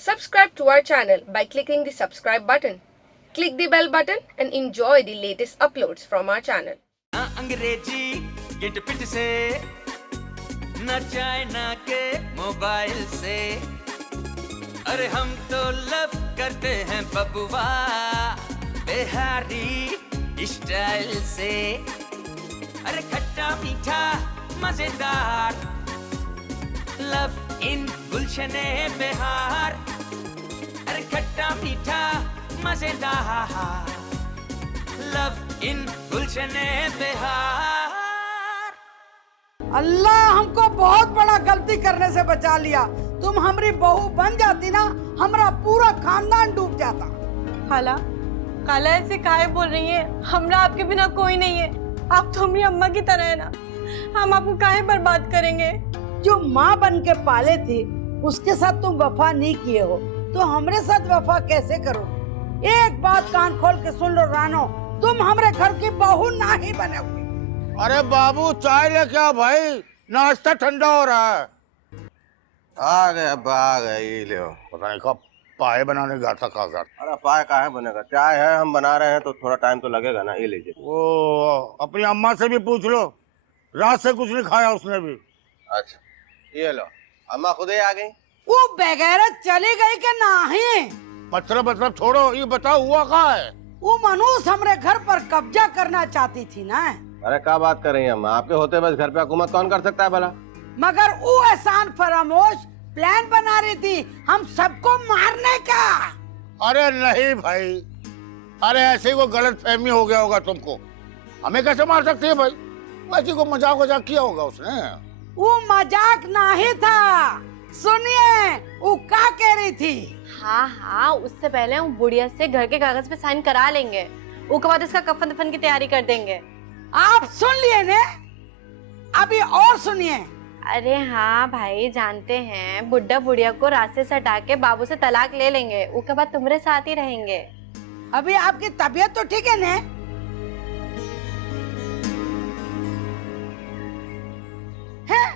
Subscribe to our channel by clicking the subscribe button. Click the bell button and enjoy the latest uploads from our channel. अंग्रेजी Git पिट से न China के mobile से, अरे हम तो लव करते हैं बबुआ बिहारी स्टाइल से। अरे खट्टा मीठा मजेदार, लव इन गुलशने बिहार। अरे खट्टा मीठा मजेदार, लव इन गुलशने बिहार। अल्लाह हमको बहुत बड़ा गलती करने से बचा लिया। तुम हमारी बहू बन जाती ना, हमारा पूरा खानदान डूब जाता। खाला, खाला ऐसे काहे बोल रही हैं? हमरा आपके बिना कोई नहीं है। आप तो हमारी अम्मा की तरह है ना, हम आपको काहे बर्बाद करेंगे? जो माँ बन के पाले थी उसके साथ तुम वफा नहीं किए हो, तो हमरे साथ वफा कैसे करो? एक बात कान खोल के सुन लो रानो, तुम हमारे घर की बहू ना ही बनोगी। अरे बाबू चाय ले क्या भाई, नाश्ता ठंडा हो रहा है। आ गए अब, आ गए, ये ले। पता नहीं कब पाए बनाने गया था कागज। अरे पाए काहे बनेगा, चाय है, हम बना रहे हैं तो थोड़ा टाइम तो लगेगा ना। ये लीजिए। वो अपनी अम्मा से भी पूछ लो, रात से कुछ नहीं खाया उसने भी। अच्छा ये लो, अम्मा खुद ही आ गई। वो बेगैरत चली गई के नहीं? मतलब छोड़ो, ये बताओ हुआ कहाँ है? वो मनुष्य हमरे घर पर कब्जा करना चाहती थी ना। अरे क्या बात कर रही हैं अम्मा, आपके होते बस घर पे हुकूमत कौन कर सकता है भला? मगर वो एहसान फरामोश प्लान बना रही थी हम सबको मारने का। अरे नहीं भाई, अरे ऐसे ही वो गलत फहमी हो गया होगा तुमको। हमें कैसे मार सकती है भाई? वैसे को मजाक किया होगा उसने। वो मजाक नहीं था, सुनिए वो क्या कह रही थी। हाँ, उससे पहले हम बुढ़िया से घर के कागज पे साइन करा लेंगे, उसके बाद इसका कफन दफन की तैयारी कर देंगे। आप सुन लिए ने? अभी और सुनिए। अरे हाँ भाई, जानते हैं बुढ़ा बुढ़िया को रास्ते से हटा के बाबू से तलाक ले लेंगे, उसके बाद तुम्हारे साथ ही रहेंगे। अभी आपकी तबीयत तो ठीक है ने? हैं?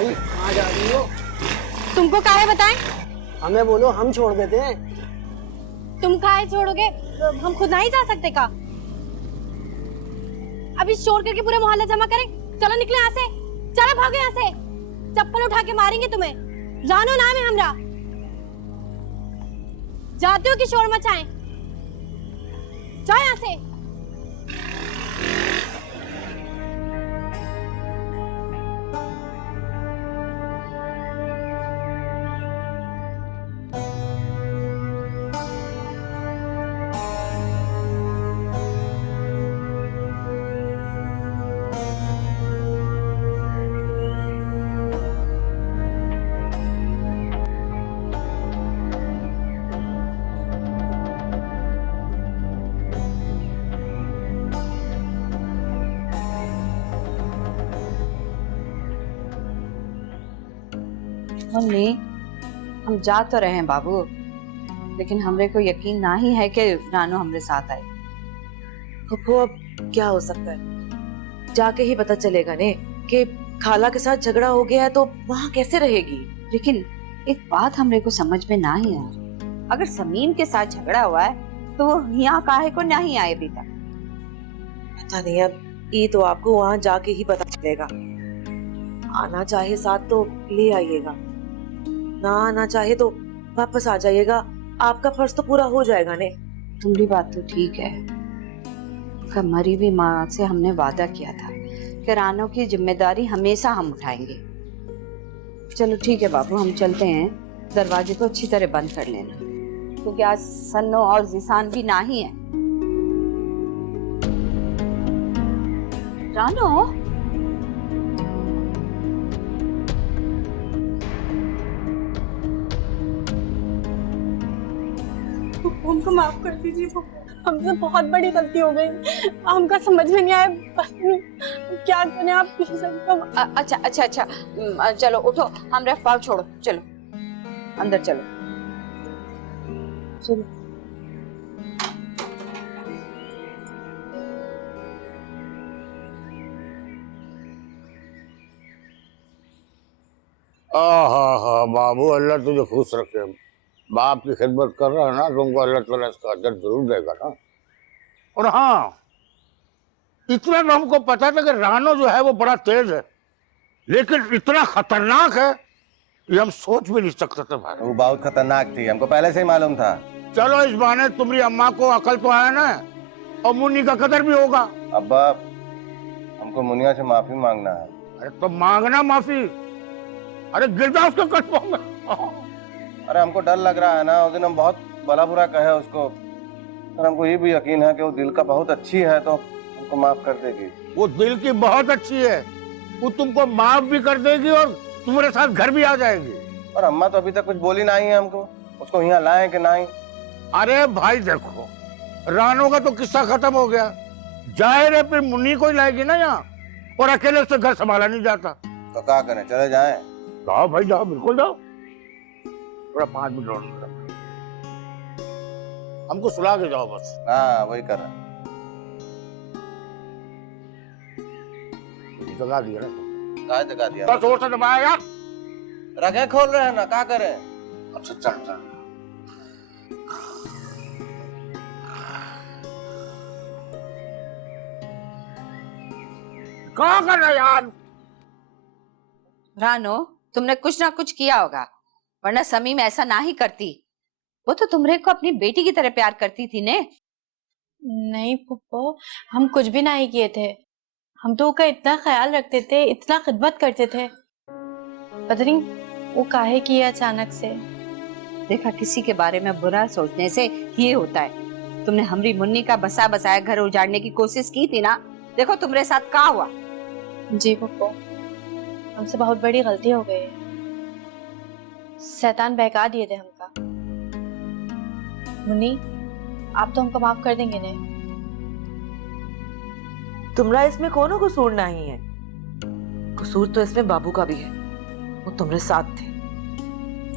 कहाँ जा रही हो? तुमको काहे बताएं? हमें बोलो, हम छोड़ देते हैं। तुम काहे छोड़ोगे? हम खुद नहीं जा सकते का? अभी शोर करके पूरे मोहल्ला जमा करें। चलो निकले यहाँ से, चलो भागो यहाँ से, चप्पल उठा के मारेंगे तुम्हें। जानो नाम है हमरा। जाते हो कि शोर मचाएं? जाओ यहाँ से। मम्मी, हम जा तो रहे हैं बाबू, लेकिन हमरे को यकीन ना ही है कि रानू हमरे साथ आए। वो अब क्या हो सकता है, जाके ही पता चलेगा ने कि खाला के साथ झगड़ा हो गया है तो वहाँ कैसे रहेगी। लेकिन एक बात हमरे को समझ में ना ही आ रही, अगर समीम के साथ झगड़ा हुआ है तो वो यहाँ काहे को नहीं आए अभी तक? पता नहीं, अब ये तो आपको वहाँ जाके ही पता चलेगा। आना चाहे साथ तो ले आइएगा, ना आना चाहे तो वापस आ जाइएगा। आपका फर्ज तो पूरा हो जाएगा ने। तुम्हारी बात तो ठीक है, पर मरी हुई माँ से हमने वादा किया था कि रानू की जिम्मेदारी हमेशा हम उठाएंगे। चलो ठीक है बाबू, हम चलते हैं। दरवाजे को अच्छी तरह बंद कर लेना, क्योंकि आज सन्नो और जिसान भी ना ही है। रानो, हमको माफ कर दीजिए पप्पू। हमसे बहुत बड़ी गलती हो गई, हमका समझ में नहीं आया क्या करें। आप प्लीज हमको अच्छा अच्छा अच्छा, चलो उठो, हम रफाव छोड़ो, चलो अंदर चलो। चलो। हाँ बाबू, अल्लाह तुझे खुश रखे। बाप की खिदमत कर रहा है ना, तुमको अल्लाह ताला इसका अजर जरूर देगा ना। और हाँ, इतना तो हमको पता था कि रानो जो है वो बड़ा तेज है, लेकिन इतना खतरनाक है ये हम सोच भी नहीं सकते थे भाई। वो बहुत खतरनाक थी, हमको पहले से ही मालूम था। चलो इस बहाने तुम्हारी अम्मा को अकल तो आया ना, और मुन्नी का कदर भी होगा। अब्बा, हमको मुनिया से माफी मांगना है। अरे तो मांगना माफी, अरे गिर जाओ उसके कदमों में। अरे हमको डर लग रहा है ना, उस दिन हम बहुत भला बुरा कहे उसको, और हमको ये भी यकीन है कि वो दिल का बहुत अच्छी है, तो हमको माफ कर देगी। वो दिल की बहुत अच्छी है, वो तुमको माफ भी कर देगी और तुम्हारे साथ घर भी आ जाएगी। और अम्मा तो अभी तक कुछ बोली नहीं है हमको, उसको यहाँ लाए कि नहीं। अरे भाई देखो, रानो का तो किस्सा खत्म हो गया, जाहिर है फिर मुन्नी को ही लाएगी ना यहाँ, और अकेले उससे घर संभाला नहीं जाता। तो क्या करें, चले जाएं? जाओ भाई जाओ, बिल्कुल जाओ। थोड़ा 5 मिनट और हमको सुला के जाओ बस। हाँ वही कर रहा है। जगा दिया ना, कहाँ जगा दिया? बस और से दबाया यार। रखे खोल रहे हैं ना, क्या करें? अच्छा चल चल। क्या कर रहा यार? रानो, तुमने कुछ ना कुछ किया होगा, वरना समीम ऐसा ना ही करती। वो तो तुमरे को अपनी बेटी की तरह प्यार करती थी ने। नहीं पप्पू, हम कुछ भी नहीं किए थे। हम तो उसका इतना ख्याल रखते थे, इतना खिदमत करते थे, पता नहीं वो काहे किया अचानक से। देखा, किसी के बारे में बुरा सोचने से ये होता है। तुमने हमरी मुन्नी का बसा बसाया घर उजाड़ने की कोशिश की थी ना, देखो तुम्हारे साथ क्या हुआ। जी पप्पू, हमसे बहुत बड़ी गलती हो गई है। शैतान बहका दिए थे हमका। मुन्नी, आप तो हमको माफ कर देंगे ने? तुम्हारा इसमें कोनो कसूर नहीं है। कसूर तो इसमें बाबू का भी है, वो तुम्हारे साथ थे।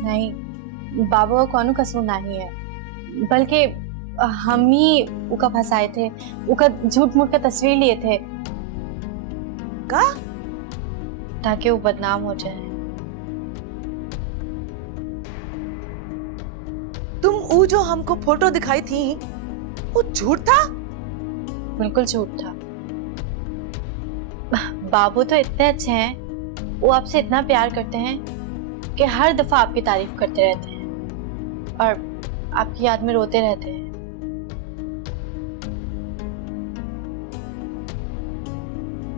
नहीं, बाबू का कोनो कसूर नहीं है, बल्कि हम ही उका फंसाए थे, उका झूठ मूठ का तस्वीर लिए थे। का? ताकि वो बदनाम हो जाए। तुम वो जो हमको फोटो दिखाई थी, वो झूठ था? बिल्कुल झूठ था। बाबू तो इतने अच्छे हैं, वो आपसे इतना प्यार करते हैं कि हर दफा आपकी तारीफ करते रहते हैं और आपकी याद में रोते रहते हैं।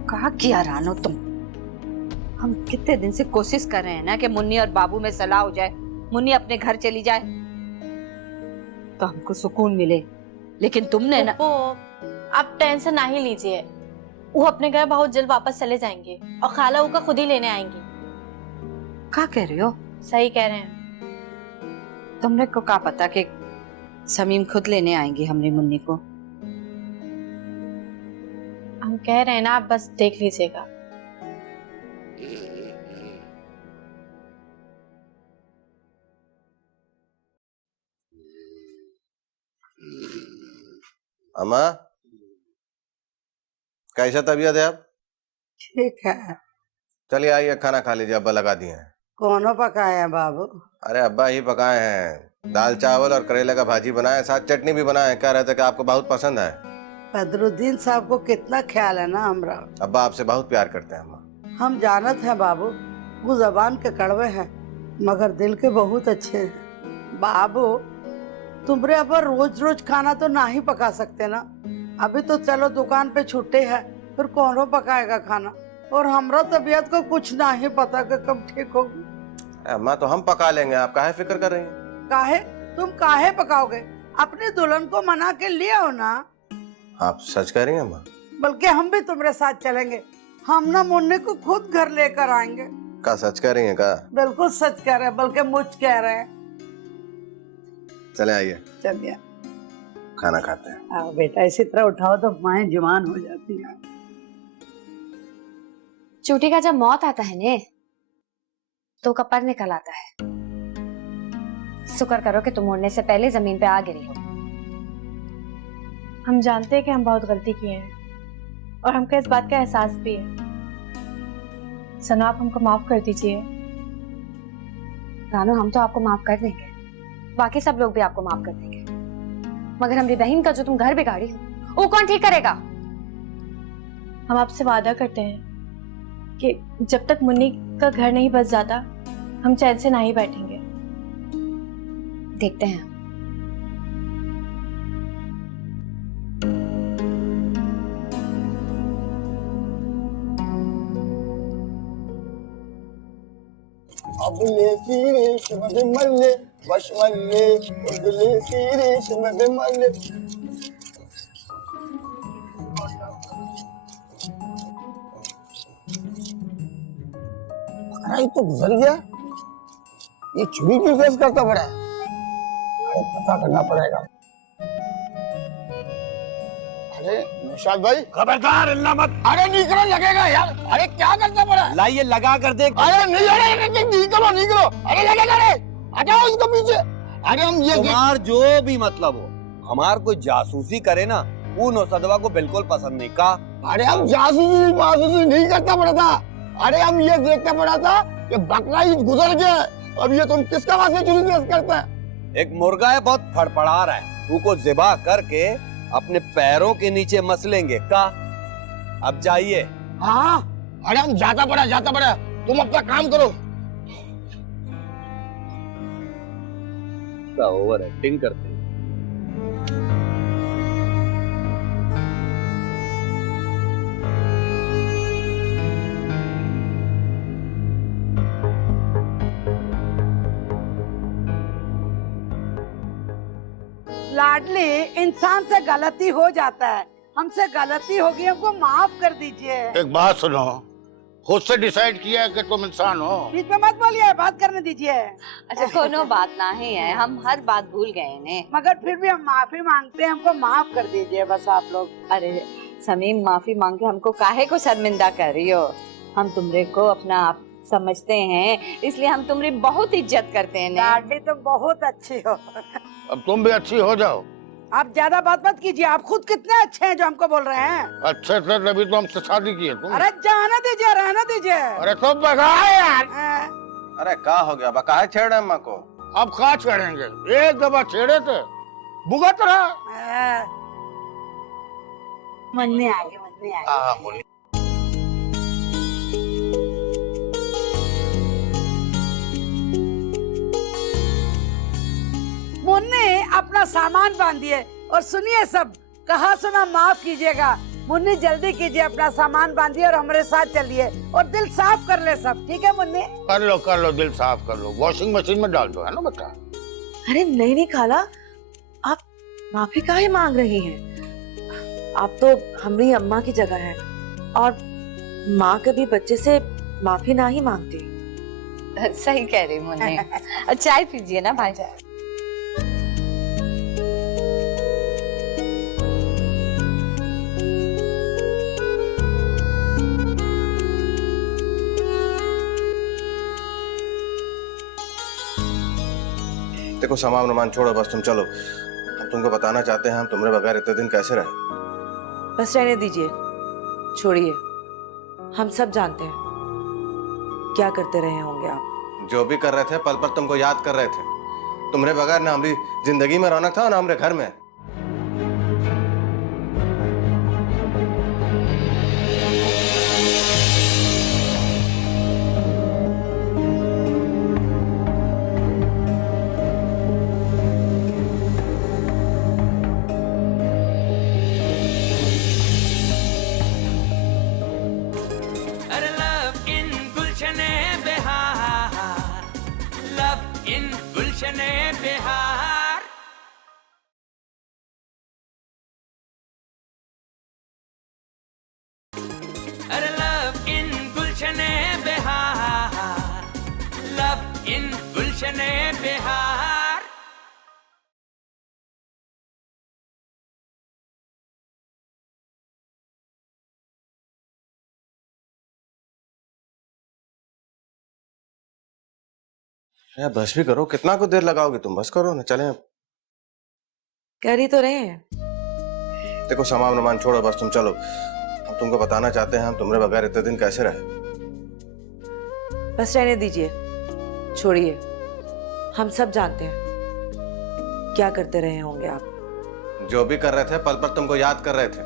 कहा किया रानो तुम? हम कितने दिन से कोशिश कर रहे हैं ना कि मुन्नी और बाबू में सलाह हो जाए, मुन्नी अपने घर चली जाए तो हमको सुकून मिले, लेकिन तुमने ना। आप टेंशन ना ही लीजिए, वो अपने घर बहुत जल्द वापस चले जाएंगे और खाला वो का खुद ही लेने आएंगी। क्या कह रही हो? सही कह रहे हैं। तुमने को क्या पता कि समीम खुद लेने आएंगी हमरी मुन्नी को? हम कह रहे हैं ना, आप बस देख लीजिएगा। अम्मा, कैसा तबीयत है अब? ठीक है। चलिए आइए, खाना खा लीजिए, अब्बा लगा दिए हैं। कौनो पकाया बाबू? अरे अब्बा ही पकाए हैं, दाल चावल और करेले का भाजी बनाए, साथ चटनी भी बनाए। कह रहे थे कि आपको बहुत पसंद है। बदरुद्दीन साहब को कितना ख्याल है ना हमरा। अब्बा आपसे बहुत प्यार करते हैं अम्मा। हम जानत हैं बाबू, वो जबान के कड़वे हैं मगर दिल के बहुत अच्छे हैं। बाबू, तुम्हारे अब रोज रोज खाना तो ना ही पका सकते ना। अभी तो चलो दुकान पे छुट्टे है, फिर कौन पकाएगा खाना? और हमरा तबीयत को कुछ ना ही पता कि कब ठीक होगी। अम्मा तो हम पका लेंगे, आप काहे फिक्र कर रही हैं? काहे? तुम काहे पकाओगे? अपने दुल्हन को मना के ले आओ ना। आप सच कह रही हैं अम्मा? बल्कि हम भी तुम्हारे साथ चलेंगे। हम ना मुन्ने को खुद घर लेकर आएंगे। का सच कह रही है का? बिल्कुल सच कह रहे हैं, बल्कि मुझ कह रहे हैं। चले आइए, चलिए खाना खाते हैं। आओ बेटा, इसी तरह उठाओ तो माएं जवान हो जाती हैं। चूटी का जब मौत आता है ने तो कपर निकल आता है। शुक्र करो कि तुम उड़ने से पहले जमीन पे आ गिरी हो। हम जानते हैं कि हम बहुत गलती किए हैं और हमको इस बात का एहसास भी है। सना, आप हमको माफ कर दीजिए। रानो, हम तो आपको माफ कर देंगे, बाकी सब लोग भी आपको माफ कर देंगे, मगर हमारी बहन का जो तुम घर बिगाड़ी हो वो कौन ठीक करेगा? हम आपसे वादा करते हैं कि जब तक मुन्नी का घर नहीं बस जाता हम चैन से ना ही बैठेंगे। देखते हैं। अबले रेशम मल्ले बशमल्ले उदले रेशम मल्ले। अरे तो गुजर गया, ये चोरी क्यों केस करता पड़ा है? अरे पता करना पड़ेगा। अरे निशाद भाई, खबरदार हिलना मत। अरे निकलो लगेगा यार। अरे क्या करना पड़ा? लाइए लगा कर देख। अरे नहीं, अरे निकलो निकलो। अरे लगेगा रे, हटाओ उसको पीछे। अरे हम ये तुम्हार जो भी मतलब हो, हमार कोई जासूसी करे ना वो नौसदवा को बिल्कुल पसंद नहीं का। अरे हम जासूसी नहीं करता पड़ा था। अरे हम ये देखता पड़ा था कि बकरा ईद गुजर गया, अब ये तुम किसका वास्ते चोरी केस करता है? एक मुर्गा है बहुत फड़फड़ा रहा है, उसको ज़िबा करके अपने पैरों के नीचे मसलेंगे का। अब जाइए। हाँ, अरे हम जाता पड़ा, तुम अपना काम करो। ओवर एक्टिंग करते हैं। लाडली, इंसान से गलती हो जाता है, हमसे गलती होगी, हमको माफ कर दीजिए। एक बात सुनो, खुद से डिसाइड किया है कि तुम इंसान हो। बीच में मत बोलिए, बात करने दीजिए। अच्छा कोनो बात ना है, हम हर बात भूल गए ने। मगर फिर भी हम माफी मांगते हैं, हमको माफ कर दीजिए बस आप लोग। अरे समीम, माफी मांग के हमको काहे को शर्मिंदा कर रही हो? हम तुमरे को अपना आप समझते हैं, इसलिए हम तुमरी बहुत इज्जत करते हैं। लाडली तुम बहुत अच्छी हो। अब तुम भी अच्छी हो जाओ। आप ज्यादा बात मत कीजिए, आप खुद कितने अच्छे हैं जो हमको बोल रहे हैं। अच्छे थे तभी तो हमसे शादी की है तुम। अरे जाने दीजिए, रहने दीजिए। अरे तो बगा यार। अरे क्या हो गया? काहे छेड़ रहे अम्मा को? अब कहाँ छेड़ेंगे, एक दफा छेड़े थे भुगत रहा। मन में आ गया। मुन्नी अपना सामान बांधिए और सुनिए सब, कहा सुना माफ कीजिएगा। मुन्नी जल्दी कीजिए, अपना सामान बांधिए और हमारे साथ चलिए और दिल साफ कर ले सब। ठीक है मुन्नी? कर लो दिल साफ कर लो, वॉशिंग मशीन में डाल दो, है ना बेटा? अरे नहीं खाला, आप माफी काहे मांग रही हैं? आप तो हमारी अम्मा की जगह हैं और माँ कभी बच्चे से माफी ना ही मांगती। सही कह रही मुन्नी। चाय पीजिए ना भाई। देखो सामान वामान छोड़ो, बस तुम चलो। हम तुमको बताना चाहते हैं हम तुम्हारे बगैर इतने दिन कैसे रहे। बस रहने दीजिए, छोड़िए। हम सब जानते हैं क्या करते रहे होंगे आप। जो भी कर रहे थे पल पल तुमको याद कर रहे थे। तुम्हारे बगैर ना हमारी जिंदगी में रौनक था ना हमारे घर में। अरे लव इन गुलशने बिहार, लव इन गुलशने बिहार। यार बस भी करो, कितना कुछ देर लगाओगे तुम, बस करो ना, चलें अब। कह रही तो रहे हैं। देखो सामान वामान छोड़ो, बस तुम चलो। हम तुमको बताना चाहते हैं हम तुम्हारे बगैर इतने दिन कैसे रहे। बस रहने दीजिए, छोड़िए। हम सब जानते हैं क्या करते रहे होंगे आप। जो भी कर रहे थे पल पल तुमको याद कर रहे थे।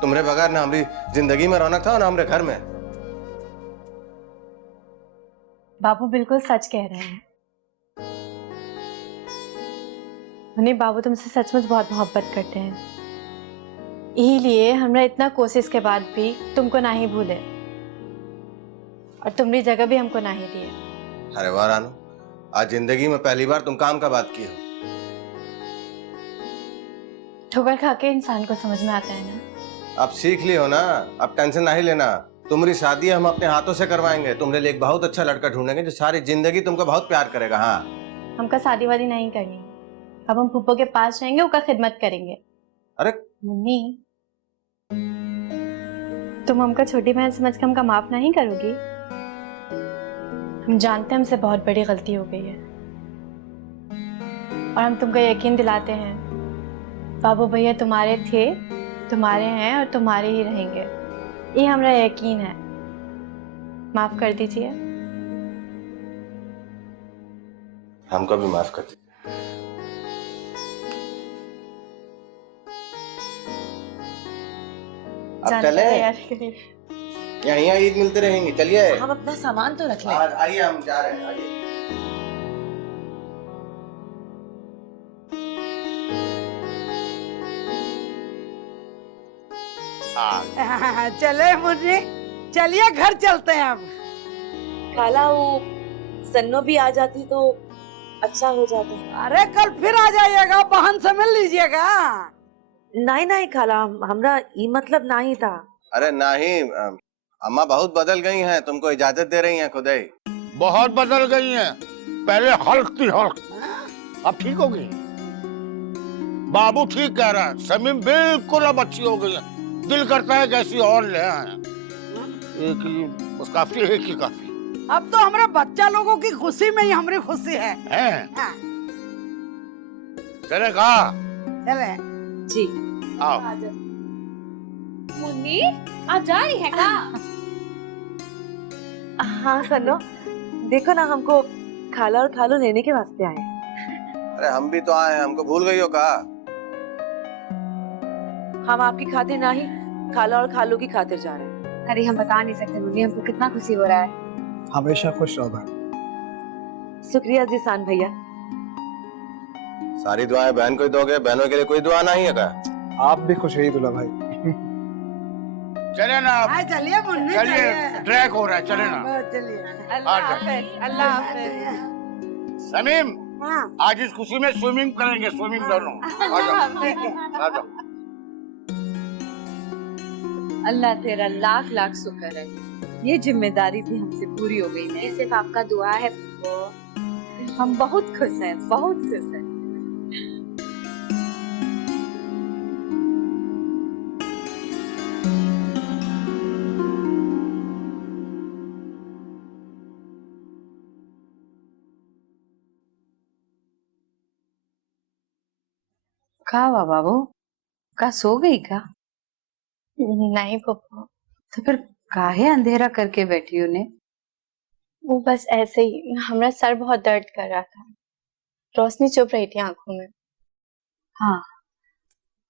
तुम्हारे बगैर ना हमारी जिंदगी में रौनक था ना हमारे घर में। बाबू बिल्कुल सच कह रहे हैं। उन्हें बाबू तुमसे सचमुच बहुत मोहब्बत करते हैं, यही लिए हमरा इतना कोशिश के बाद भी तुमको ना ही भूले और तुम्हारी जगह भी हमको ना ही दिए। अरे वाह रानू, आज जिंदगी में पहली बार तुम काम का बात की हो। ठोकर खा के इंसान को समझ में आता है ना। अब सीख ली हो ना, अब टेंशन नहीं लेना। तुम्हारी शादी हम अपने हाथों से करवाएंगे। तुम्हारे लिए एक बहुत अच्छा लड़का ढूंढेंगे जो सारी जिंदगी तुमको बहुत प्यार करेगा। हाँ, हमका शादी वादी नहीं करनी, अब हम फूफो के पास रहेंगे, उसका खिदमत करेंगे। अरे मम्मी, तुम हमका छोटी बहन समझ के हमका माफ नहीं करोगी? हम जानते हैं हमसे बहुत बड़ी गलती हो गई है और हम तुमको यकीन दिलाते हैं बाबू भैया तुम्हारे थे, तुम्हारे हैं और तुम्हारे ही रहेंगे, ये हमारा यकीन है। माफ कर दीजिए। हमको भी माफ कर दीजिए। अब चले, यहाँ ईद मिलते रहेंगे। चलिए, हम अपना सामान तो रख लें। आइए, हम जा रहे हैं। आइए। चले मुन्नी, चलिए घर चलते हैं अब। खाला, वो सन्नो भी आ जाती तो अच्छा हो जाता। अरे कल फिर आ जाइएगा, बहन से मिल लीजिएगा। नहीं नहीं खाला, हमरा ये मतलब नहीं था। अरे नहीं, अम्मा बहुत बदल गई हैं, तुमको इजाजत दे रही हैं खुद ही। बहुत बदल गई हैं। पहले हल्क थी हल्क, अब ठीक हो गई। बाबू ठीक कह रहा है, समीम बिल्कुल अब अच्छी हो गई है। दिल करता है कैसी और ले आए। एक ही बस काफी, एक ही काफी। अब तो हमारे बच्चा लोगों की खुशी में ही हमारी खुशी है। हैं? चलेगा? चले जी, आओ। मुन्नी, आप जा रही है का? हाँ सन्नो, देखो ना, हमको खाला और खालू लेने के वास्ते आए। अरे हम भी तो आए हैं, हमको भूल गई हो का? हम आपकी खातिर नहीं, खाला और खालू की खातिर जा रहे हैं। अरे हम बता नहीं सकते मुन्नी, हमको कितना खुशी हो रहा है। हमेशा खुश रहो बहन। शुक्रिया जीसान भैया। सारी दुआएं बहन को ही दोगे, बहनों के लिए कोई दुआ नहीं है का? आप भी खुश रहिए दूल्हा भाई। चले ना आप। चलिए मुन्नी, चलिए, ट्रैक हो रहा है, चले ना। चलिए। अल्लाह हाफिज। अल्लाह हाफिज। समीम, हाँ, आज इस खुशी में स्विमिंग करेंगे, स्विमिंग दोनों। आ जाओ, आ जाओ। अल्लाह तेरा लाख लाख शुक्र है, ये जिम्मेदारी भी हमसे पूरी हो गई ये सिर्फ आपका दुआ है। हम बहुत खुश हैं, बहुत खुश हैं। का हुआ बाबू, का सो गई का? नहीं पप्पू, तो फिर काहे अंधेरा करके बैठी उन्हें? वो बस ऐसे ही, हमारा सर बहुत दर्द कर रहा था, रोशनी चुप रही थी आंखों में। हाँ,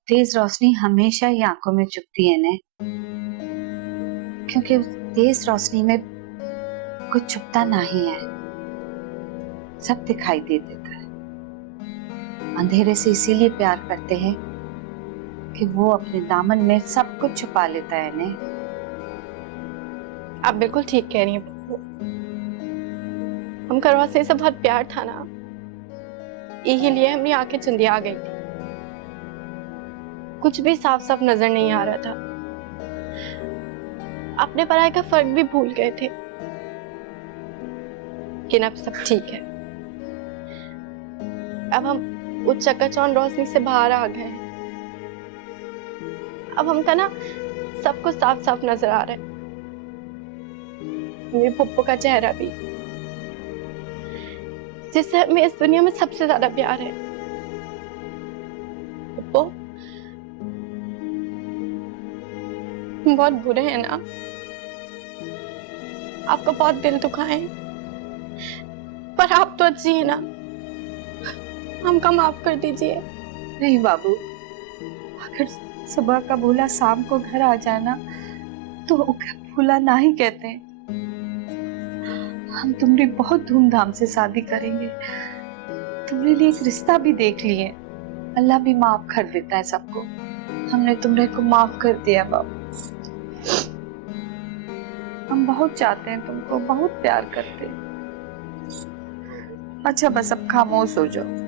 तेज रोशनी हमेशा ही आंखों में चुभती है ने, क्योंकि तेज रोशनी में कुछ छुपता नहीं है, सब दिखाई दे देता है। अंधेरे से इसीलिए प्यार करते हैं कि वो अपने दामन में सब कुछ छुपा लेता है ने। आप बिल्कुल ठीक कह रही हैं पप्पू, हम करवासे से बहुत प्यार था ना, यही लिए हमारी आंखें चुंदिया गई थी, कुछ भी साफ साफ नजर नहीं आ रहा था, अपने पराये का फर्क भी भूल गए थे। लेकिन अब सब ठीक है, अब हम उस चकाचौंध रोशनी से बाहर आ गए हैं। अब हमका ना सब कुछ साफ साफ नजर आ रहा है, मेरे पप्पू का चेहरा भी, जिससे हमें इस दुनिया में सबसे ज्यादा प्यार है। वो बहुत बुरे हैं ना, आपका बहुत दिल दुखा है, पर आप तो अच्छी है ना, हमका माफ कर दीजिए। नहीं बाबू, अगर सुबह का भूला शाम को घर आ जाना तो ओके भूला ना ही कहते हैं। हम तुम्हारी बहुत धूमधाम से शादी करेंगे, तुम्हारे लिए एक रिश्ता भी देख लिए। अल्लाह भी माफ कर देता है सबको। हमने तुम्हारे को माफ कर दिया बाबू। हम बहुत चाहते हैं तुमको, बहुत प्यार करते हैं। अच्छा बस अब खामोश हो जाओ।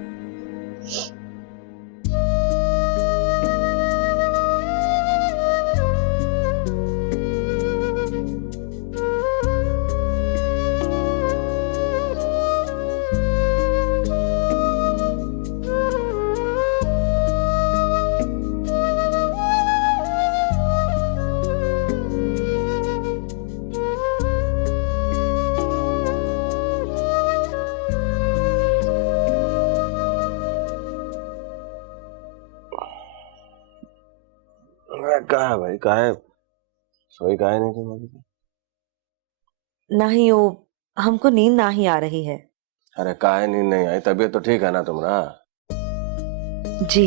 कहा है भाई, कहा है सोई, कहा है नहीं तुम अभी? नहीं, वो हमको नींद नहीं आ रही है। अरे कहा है नींद नहीं आई? तबीयत तो ठीक है ना तुम्हारा? जी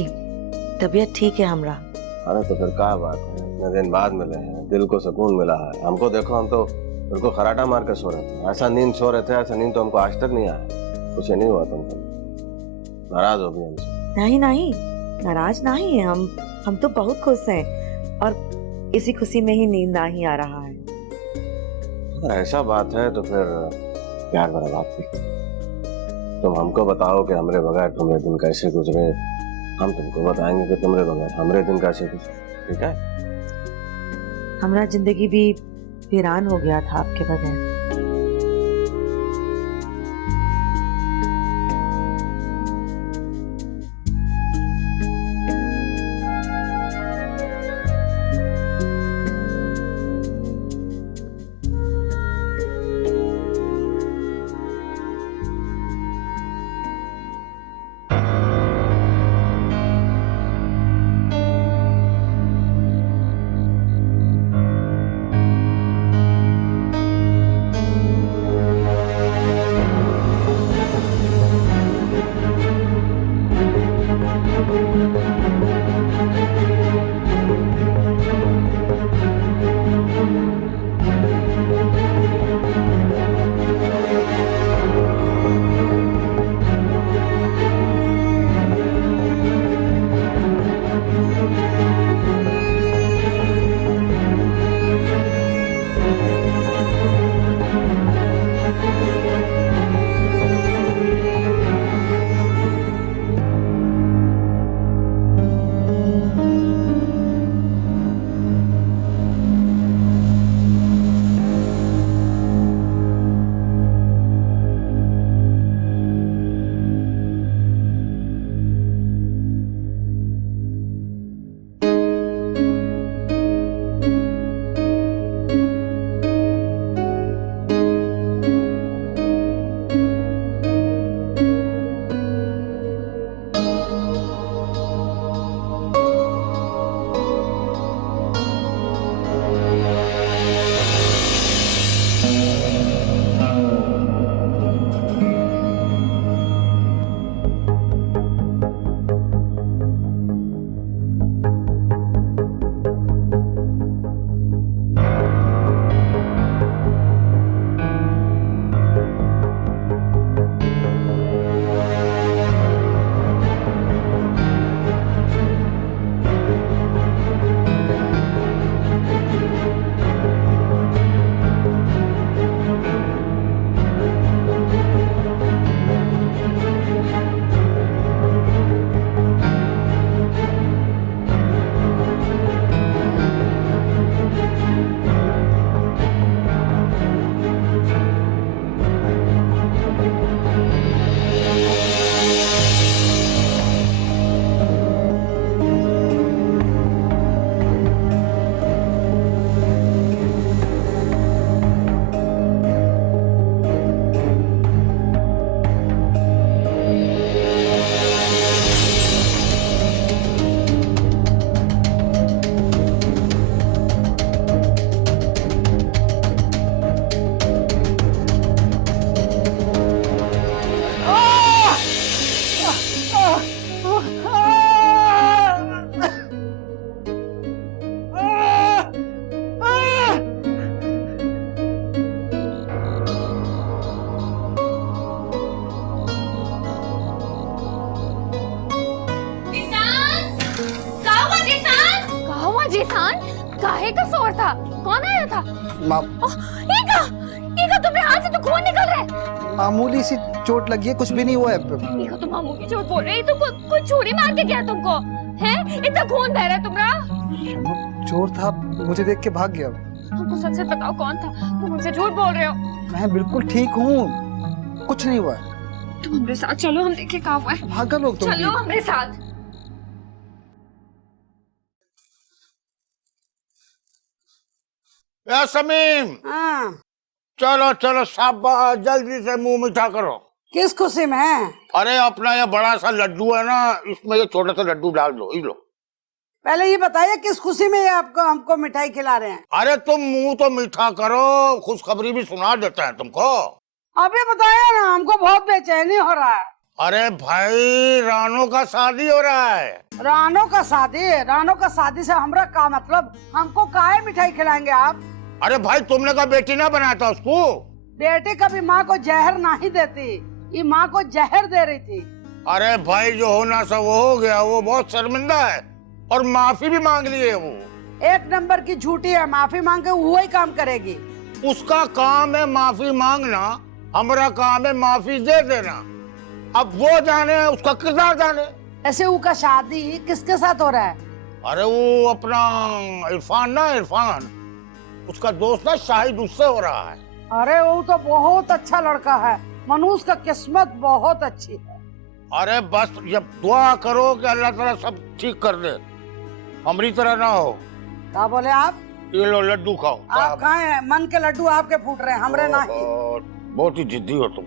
तबीयत ठीक है हमरा। अरे तो फिर क्या बात है, इतने दिन बाद मिले हैं, दिल को सुकून मिला है। हमको देखो, हम तो बिल्कुल खराटा मार के सो रहे थे, ऐसा नींद सो रहे थे, ऐसा नींद तो हमको आज तक नहीं आया। कुछ नहीं हुआ तुमको? नाराज हो गई हमसे? नहीं नहीं, नाराज नहीं है हम तो बहुत खुश हैं, और इसी खुशी में ही नींद नहीं आ रहा है। अगर ऐसा बात है तो फिर प्यार भरा बात करते। तुम हमको बताओ कि हमरे बगैर तुम्हारे दिन कैसे गुजरे, हम तुमको बताएंगे कि तुम्हारे बगैर हमरे दिन कैसे गुजरे। ठीक है? हमारा जिंदगी भी वीरान हो गया था आपके बगैर। था? कौन आया था? ईगा तुम्हें हाथ से तो खून निकल रहा है। मामूली सी चोट लगी है, कुछ भी नहीं हुआ है। ईगा तुम मामूली चोट बोल रही, तो कोई छुरी मार के गया तुमको? हैं? इतना खून बह रहा है तुम्हारा? चोर था, मुझे देख के भाग गया। हमको सच सच बताओ कौन था? तुम मुझसे झूठ बोल रहे हो। मैं बिल्कुल ठीक हूँ, कुछ नहीं हुआ है। तुम हमारे साथ चलो, हम देखें क्या हुआ है। भागा लोग तुम। चलो हमारे साथ। ए समीम, हाँ, चलो चलो शाबाश, जल्दी से मुंह मीठा करो। किस खुशी में? अरे अपना ये बड़ा सा लड्डू है ना, इसमें ये छोटा सा लड्डू डाल दो, ये लो। पहले ये बताइए किस खुशी में ये आपको हमको मिठाई खिला रहे हैं? अरे तुम मुंह तो मीठा करो, खुशखबरी भी सुना देता है तुमको। अभी बताया ना, हमको बहुत बेचैनी हो रहा है। अरे भाई, रानो का शादी हो रहा है। रानो का शादी? रानो का शादी से हमरा का मतलब? हमको काहे मिठाई खिलाएंगे आप? अरे भाई, तुमने का बेटी ना बनाया था उसको? बेटी कभी माँ को जहर नहीं देती, ये माँ को जहर दे रही थी। अरे भाई, जो होना सा वो हो गया, वो बहुत शर्मिंदा है और माफी भी मांग ली है वो। एक नंबर की झूठी है, माफी मांग के वही काम करेगी। उसका काम है माफी मांगना, हमारा काम है माफी दे देना। अब वो जाने, उसका किरदार जाने। ऐसे उसका शादी किसके साथ हो रहा है? अरे वो अपना इरफान ना, इरफान उसका दोस्त ना शाहिद, उससे हो रहा है। अरे वो तो बहुत अच्छा लड़का है, मनुष्य का किस्मत बहुत अच्छी है। अरे बस जब दुआ करो कि अल्लाह ताला सब ठीक कर दे, हमारी तरह ना हो। क्या बोले आप? ये लो लड्डू खाओ। आप खाएं, मन के लड्डू आपके फूट रहे हैं, हमरे नहीं। बहुत ही जिद्दी हो तुम।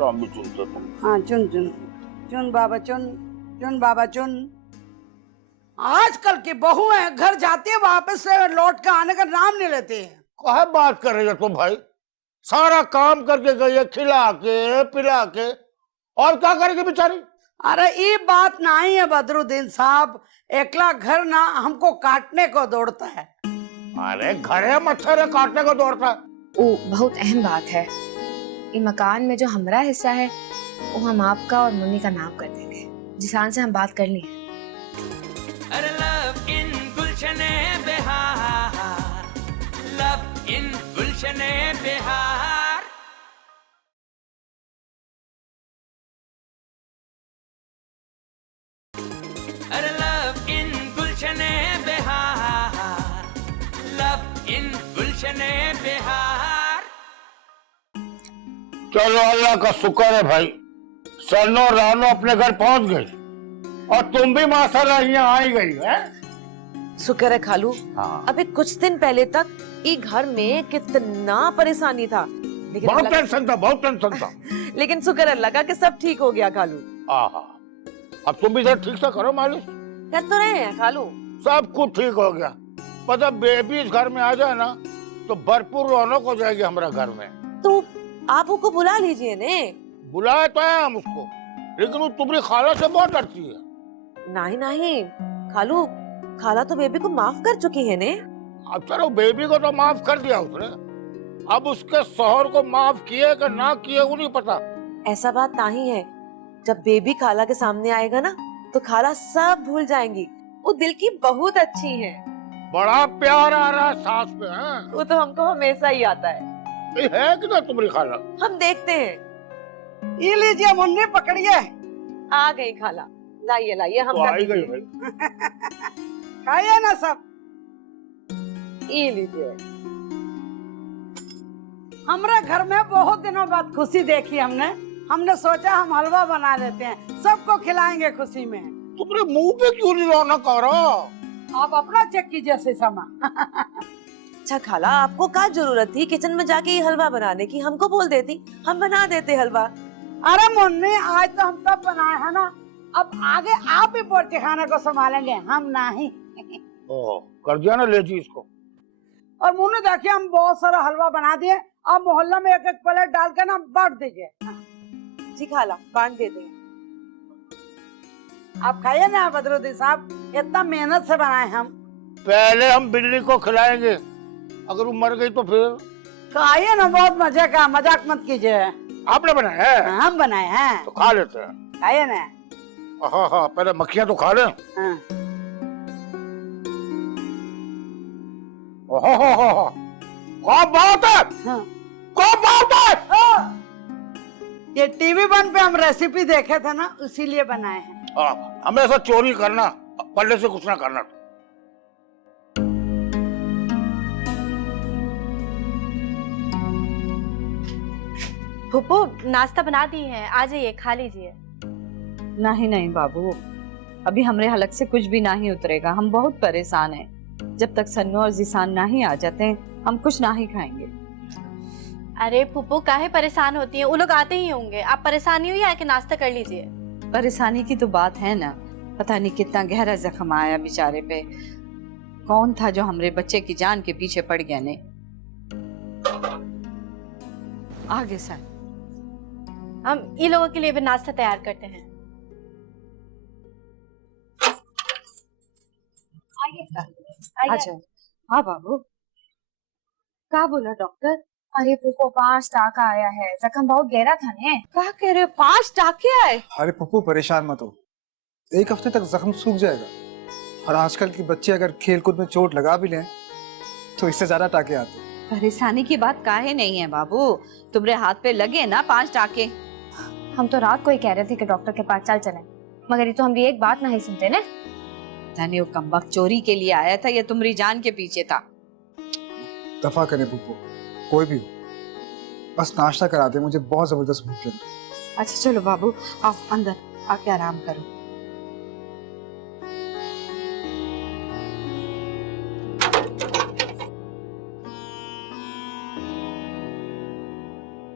हम भी चुनते तुम। हाँ, चुन चुन चुन बाबा, चुन चुन बाबा, चुन। आजकल की बहू है, घर जाती है, वापस से लौट के आने का नाम नहीं लेती है। क्या बात कर रही हो तुम भाई? सारा काम करके गई है, खिला के पिला के, और क्या करेगी बेचारी? अरे ये बात नहीं है बदरुद्दीन साहब, एकला घर ना हमको काटने को दौड़ता है। अरे घरे मच्छर काटने को दौड़ता है। वो बहुत अहम बात है। ये मकान में जो हमारा हिस्सा है वो हम आपका और मुन्नी का नाम कर देंगे। जिसान से हम बात कर ली है। अरे लव इन गुलशने बिहार, लव इन गुलशने बिहार। अरे लव इन गुलशने बिहार, लव इन गुलशने बिहार। चलो अल्लाह का शुक्र है भाई, सनो रानो अपने घर पहुंच गई और तुम भी माशाल्लाह यहाँ आई गई है। शुक्र है खालू। हाँ। अभी कुछ दिन पहले तक ये घर में कितना परेशानी था, लेकिन बहुत अल्लाह टेंशन था, बहुत टेंशन था। लेकिन शुक्र अल्लाह का कि सब ठीक हो गया खालू। आहा, अब तुम भी ठीक से करो मालिश। कर तो रहे हैं खालू। सब कुछ ठीक हो गया। पता बेबी इस घर में आ जाए ना तो भरपूर रौनक हो जाएगी हमारा घर में। तो आप उसको बुला लीजिए ने। बुलाए तो है हम उसको, लेकिन वो तुम्हारी खाला से बहुत डरती है। नहीं नहीं खालू, खाला तो बेबी को माफ कर चुकी है ने। अब चलो, बेबी को तो माफ कर दिया उसने, अब उसके शौहर को माफ किए कि ना किए वो नहीं पता। ऐसा बात नहीं है, जब बेबी खाला के सामने आएगा ना तो खाला सब भूल जाएंगी। वो दिल की बहुत अच्छी है। बड़ा प्यार आ रहा है सास पे है? वो तो हमको हमेशा ही आता है। ये है कि ना तुम्हारी खाला? हम देखते हैं। ये लीजिए मुन्नी, पकड़िए। आ गई खाला, लाइए लाइए, हम तो कर आई गई दीजिए। भाई। खाइए ना सब। ये लीजिए। हमारे घर में बहुत दिनों बाद खुशी देखी हमने। हमने सोचा हम हलवा बना लेते हैं, सबको खिलाएंगे खुशी में। तुम्हारे मुंह पे क्यों नहीं रौनक आ रहा? आप अपना चेक कीजिए शीशमा। अच्छा खाला, आपको क्या जरूरत थी किचन में जाके ये हलवा बनाने की? हमको बोल देती, हम बना देते हलवा। अरे मुन्नी, आज तो हम तब बनाए हैं ना, अब आगे आप ही पोटी खाने को संभालेंगे, हम नहीं। कर दिया ना, ले जी इसको। और मुन्नी देखिए, हम बहुत सारा हलवा बना दिए, अब मोहल्ला में एक एक प्लेट डाल के ना बांट दीजिए। जी खाला, बांट देते हैं। आप खाइए ना बदरुद्दीन साहब, इतना मेहनत से बनाए हम। पहले हम बिल्ली को खिलाएंगे, अगर वो मर गई तो फिर? खाइए ना, बहुत मजे का, मजाक मत कीजिए। आपने बनाया है? हम बनाए हैं। तो खा लेते हैं। खाइए ना। हाँ हाँ, पहले मक्खियाँ तो खा लें। हाँ। क्या बात है? हाँ। क्या बात है? ये टीवी वन पे हम रेसिपी देखे थे ना, इसीलिए बनाए हैं। हाँ, हमें ऐसा चोरी करना, पल्ले से कुछ ना करना। फूफू नाश्ता बना दी है, आ जाइए खा लीजिए। नहीं नहीं बाबू, अभी हमरे हलक से कुछ भी नहीं उतरेगा। हम बहुत परेशान हैं। जब तक सन्नू और जिसान नहीं आ जाते हैं, हम कुछ नहीं खाएंगे। अरे फूफू काहे परेशान होती हैं, वो लोग आते ही होंगे। आप परेशानी हुई आके नाश्ता कर लीजिए। परेशानी की तो बात है ना, पता नहीं कितना गहरा जख्म आया बेचारे पे। कौन था जो हमरे बच्चे की जान के पीछे पड़ गया ने। आगे सर, हम इन लोगों के लिए भी नाश्ता तैयार करते हैं। आ जाओ। हाँ बाबू, क्या बोला डॉक्टर? अरे पुप्पो 5 टाका आया है, जख्म बहुत गहरा था ने। क्या कह रहे हो, 5 टाके आए? अरे पप्पू परेशान मत हो, 1 हफ्ते तक जख्म सूख जाएगा। और आजकल के बच्चे अगर खेल कूद में चोट लगा भी लें तो इससे ज्यादा टाके आते हैं। परेशानी की बात काहे नहीं है बाबू, तुम्हारे हाथ पे लगे ना 5 टाके। हम तो रात को ही कह रहे थे कि डॉक्टर के पास चल चलें, मगर ये तो हमारी एक बात नहीं सुनते ने। वो कमबख्त चोरी के लिए आया था या तुम्हारी जान के पीछे था? दफा करें पप्पू, कोई भी हो, बस नाश्ता करा दे, मुझे बहुत जबरदस्त भूख लग रही है। अच्छा चलो बाबू, आओ अंदर आके आराम करो।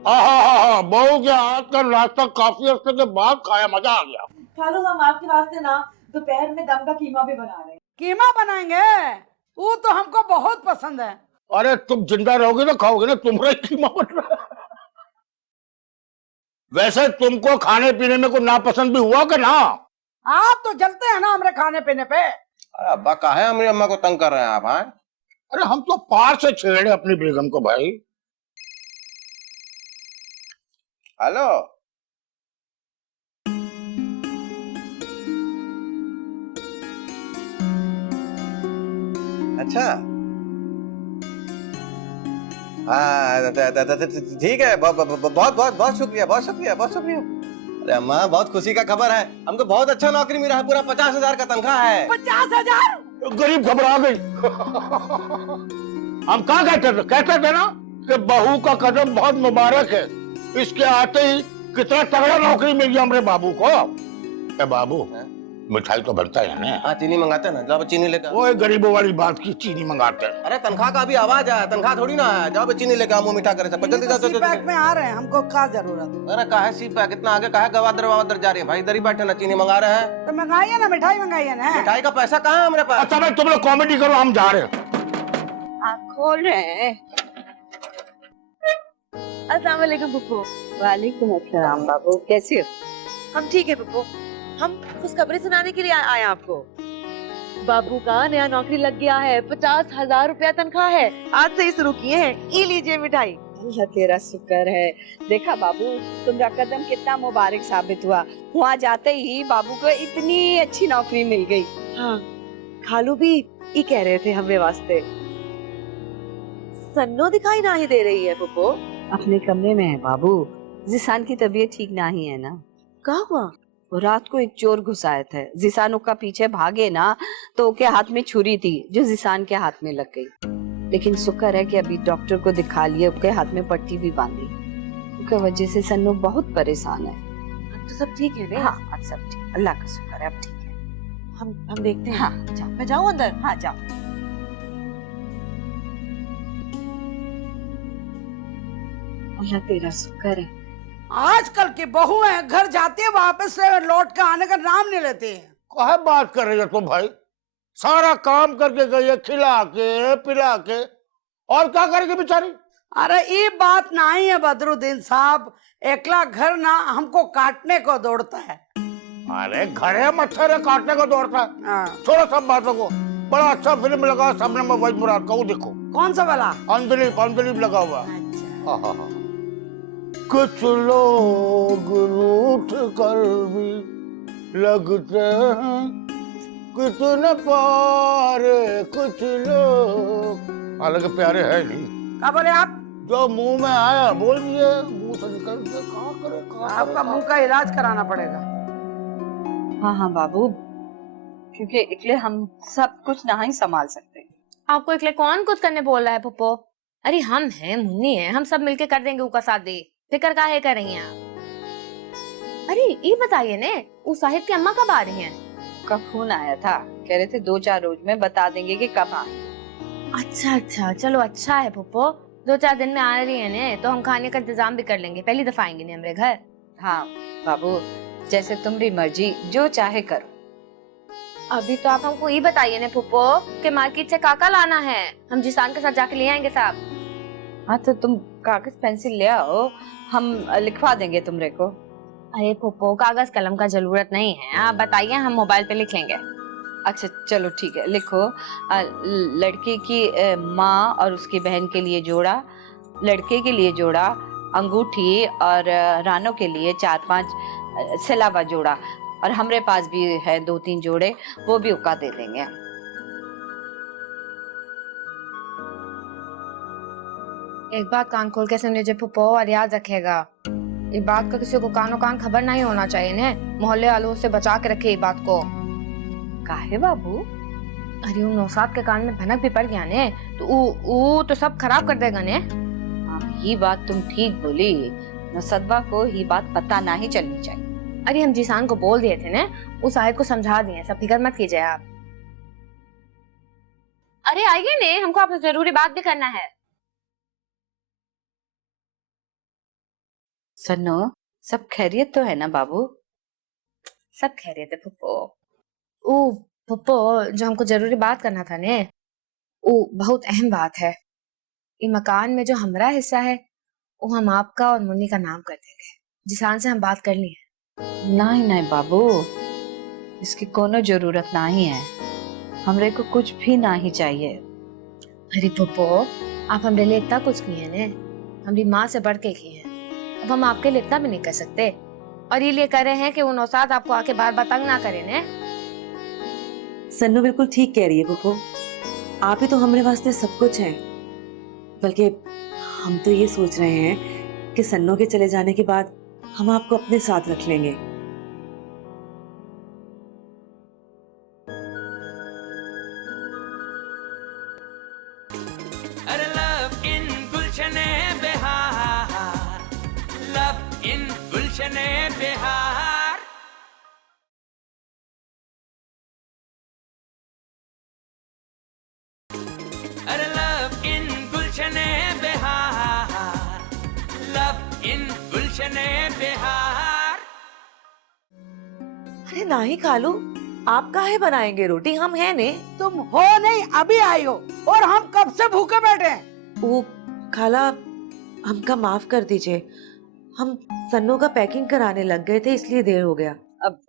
हाँ, बहू के हाथ का नाश्ता काफी अर्से के बाद खाया, मजा आ गया। खालू, हम आपके वास्ते ना दोपहर में दम का कीमा भी बना रहे हैं। कीमा बनाएंगे, वो तो हमको बहुत पसंद है। अरे तुम जिंदा रहोगे ना, खाओगे ना, तुम्हारा कीमा बन रहा है। वैसे तुमको खाने पीने में कोई नापसंद भी हुआ कि ना? आप तो जलते हैं ना हमारे खाने पीने पे। अरे अब्बा काहे हमारी अम्मा को तंग कर रहे हैं आप? हैं? अरे हम तो पार से छेड़े अपनी बेगम को भाई। हेलो, अच्छा हाँ ठीक है, बहुत बहुत बहुत शुक्रिया, बहुत शुक्रिया, बहुत शुक्रिया। अरे अम्मा, बहुत खुशी का खबर है, हमको बहुत अच्छा नौकरी मिला है, पूरा 50,000 का तनख्वाह है। 50,000? गरीब घबरा गई। हम कहा कहते थे ना कि बहू का कदम बहुत मुबारक है। इसके आते ही कितना तगड़ा नौकरी मिल गया हमारे बाबू को। ए बाबू, मिठाई तो बनता है ना? हाँ, चीनी मंगाते हैं ना, जाओ चीनी लेकर। वो गरीबों वाली बात की, चीनी मंगाते हैं। अरे तनख्वाह का भी आवाज है, तनख्वाह थोड़ी ना है। जाओ चीनी लेकर आओ, मीठा करे सब। जल्दी जाओ। पैक में आ रहे हैं, हमको क्या जरूरत? अरे काहे सी पैक, इतना आगे काहे गवादर ववादर जा रही है भाई? इधर ही बैठे ना, चीनी मंगा रहे हैं। तो मंगाइए ना, मिठाई मंगाइए ना। मिठाई का पैसा कहाँ है हमारे पास? अच्छा भाई, तुम लोग कॉमेडी करो, हम जा रहे हैं। आप खोल रहे हैं? अस्सलाम वालेकुम पप्पू। वालेकुम अस्सलाम बाबू, कैसे हो? हम ठीक है पप्पू, हम खुशखबरी सुनाने के लिए आए हैं आपको। बाबू का नया नौकरी लग गया है, 50,000 रुपया तनख्वाह है। आज से ही शुरू किए हैं। ये लीजिए मिठाई। अल्लाह तेरा शुक्र है। देखा बाबू, तुम्हारा कदम कितना मुबारक साबित हुआ। वहाँ जाते ही बाबू को इतनी अच्छी नौकरी मिल गई। हाँ, खालू भी ये कह रहे थे हमरे वास्ते। सन्नो दिखाई नहीं दे रही है पप्पू। अपने कमरे में है बाबू, जिसान की तबीयत ठीक नहीं है ना। क्या हुआ? वो रात को एक चोर घुस आए थे, जिसान का पीछे भागे ना तो उसके हाथ में छुरी थी जो जिसान के हाथ में लग गई। लेकिन शुक्र है कि अभी डॉक्टर को दिखा लिए, उसके हाथ में पट्टी भी बांधी। उसकी वजह से सन्नू बहुत परेशान है। अब तो सब ठीक है ना? हाँ, अब सब ठीक, अल्लाह का शुक्र है, अब ठीक है। हम देखते हैं। हाँ जाओ। मैं जाऊँ अंदर? हाँ जाओ। अल्लाह तेरा शुक्र है। आजकल की बहू है, घर जाती है, वापस से लौट के आने का नाम नहीं लेती है। क्या बात कर रही हो तुम भाई? सारा काम करके गई है, खिला के पिला के, और क्या करेगी बेचारी? अरे ये बात नहीं है बदरुद्दीन साहब, एकला घर ना हमको काटने को दौड़ता है। अरे घरे मच्छर काटने को दौड़ता है। हाँ। छोड़ो सब बातों को। बड़ा अच्छा फिल्म लगा सबने मोहब्बत मुराद का, वो देखो। कौन सा वाला? अंदलीप लगा हुआ। अच्छा। हाँ। कुछ लोग रूठ कर भी लगते हैं कितने पारे, कुछ लोग। हालांकि प्यारे है नहीं। क्या बोले आप? जो मुंह में आया बोल दिए, मुंह से निकल गया, कहाँ करे आपका मुंह का इलाज कराना पड़ेगा। हाँ हाँ बाबू, क्योंकि इकले हम सब कुछ ना ही संभाल सकते। आपको इकले कौन कुछ करने बोल रहा है पप्पो? अरे हम हैं, मुन्नी है, हम सब मिलके कर देंगे उसका साथ दे, फिक्र काहे कर रही हैं आप? अरे ये बताइए ने, उस साहिद की अम्मा कब आ रही हैं? का फोन आया था, कह रहे थे 2-4 रोज में बता देंगे कि कब आए। अच्छा अच्छा, चलो अच्छा है पप्पो, 2-4 दिन में आ रही है ने, तो हम खाने का इंतजाम भी कर लेंगे, पहली दफा आएंगे ने हमारे घर। हाँ बाबू, जैसे तुम्हारी मर्जी, जो चाहे करो। अभी तो आप हमको ये बताइए ने पप्पो कि मार्केट से काका लाना है, हम जिसान के साथ जाके ले आएंगे साहब। हाँ तो तुम कागज पेंसिल ले आओ, हम लिखवा देंगे तुमरे को। अरे पप्पो, कागज कलम का जरूरत नहीं है, आप बताइए, हम मोबाइल पे लिख लेंगे। अच्छा चलो ठीक है, लिखो लड़की की माँ और उसकी बहन के लिए जोड़ा, लड़के के लिए जोड़ा, अंगूठी, और रानों के लिए 4-5 सिलावा जोड़ा, और हमारे पास भी है 2-3 जोड़े, वो भी उका दे देंगे। एक बात कान खोल के सुन लीजिए पप्पो, और याद रखेगा, ये बात का किसी को कानो कान खबर नहीं होना चाहिए ने, मोहल्ले वालों से बचा के रखे ये बात को। काहे बाबू? अरे उन नौसाद के कान में भनक भी पड़ गया ने, तो वो तो सब खराब कर देगा ने। हाँ, ये बात तुम ठीक बोली, नसदवा को ये बात पता नहीं चलनी चाहिए। अरे हम जिसान को बोल दिए थे ने, उस साहिद को समझा दिए, सब फिक्र मत कीजिए आप। अरे आइए ने, हमको आपसे जरूरी बात भी करना है। सन्नो, सब खैरियत तो है ना बाबू? सब खैरियत है पप्पो। ओ पप्पो, जो हमको जरूरी बात करना था ने, वो बहुत अहम बात है। ये मकान में जो हमारा हिस्सा है, वो हम आपका और मुन्नी का नाम कर देंगे, जिसान से हम बात कर ली है। नहीं नहीं बाबू, इसकी कोनो जरूरत नहीं है, हमरे को कुछ भी नहीं चाहिए। अरे पप्पो, आप हमरे लिए इतना कुछ किए ने, हमारी माँ से बढ़ के किए हैं, अब हम आपके लिए इतना भी नहीं कर सकते, और ये लिए कर रहे हैं कि वो नौसाद आपको आके बार बार तंग ना करे ने। सन्नू बिल्कुल ठीक कह रही है पुप्पो, आप ही तो हमारे वास्ते सब कुछ है। बल्कि हम तो ये सोच रहे हैं कि सन्नू के चले जाने के बाद हम आपको अपने साथ रख लेंगे। अरे लव इन गुलशने बिहार, लव इन गुलशने बिहार। अरे लव इन गुलशने बिहार, लव इन गुलशने बिहार। अरे नहीं खालू, आप काहे बनाएंगे रोटी, हम हैं ने। तुम हो नहीं, अभी आई हो, और हम कब से भूखे बैठे हैं। वो खाला, हमका माफ कर दीजिए, हम सन्नू का पैकिंग कराने लग गए थे, इसलिए देर हो गया। अब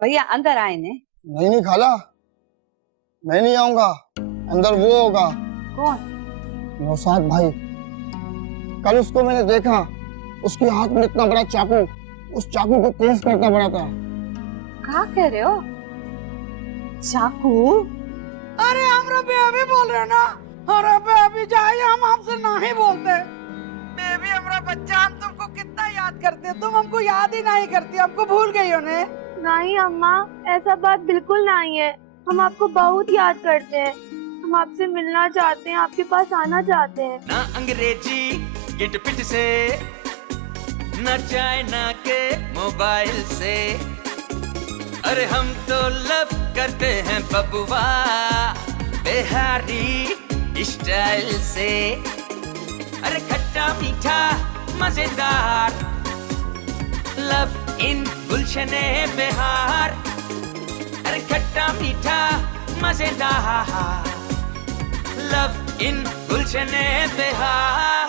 भैया अंदर आए ने। नहीं नहीं खाला, मैं नहीं आऊंगा, अंदर वो होगा। कौन? नौसाद भाई, कल उसको मैंने देखा, उसके हाथ में इतना बड़ा चाकू, उस चाकू को तेज करता बड़ा था। क्या कह रहे हो? चाकू? अरे हमरा बेबी बोल रहे हो ना, अरे बेबी जाइए, हम आपसे नहीं बोलते। बेबी हमरा बच्चा, हम तुमको कितना याद करते हैं, तुम हमको याद ही नहीं करती, हमको भूल गई हो ने। नहीं अम्मा, ऐसा बात बिल्कुल नहीं है, हम आपको बहुत याद करते हैं, हम आपसे मिलना चाहते हैं, आपके पास आना चाहते हैं। ना अंग्रेजी गिट पिट से, न चाइना के मोबाइल से, अरे हम तो लव करते हैं बबुआ बिहारी स्टाइल से। अरे खट्टा मीठा मजेदार, लव इन गुलशने बिहार। अरे खट्टा मीठा मजेदार, लव इन गुलशने बिहार।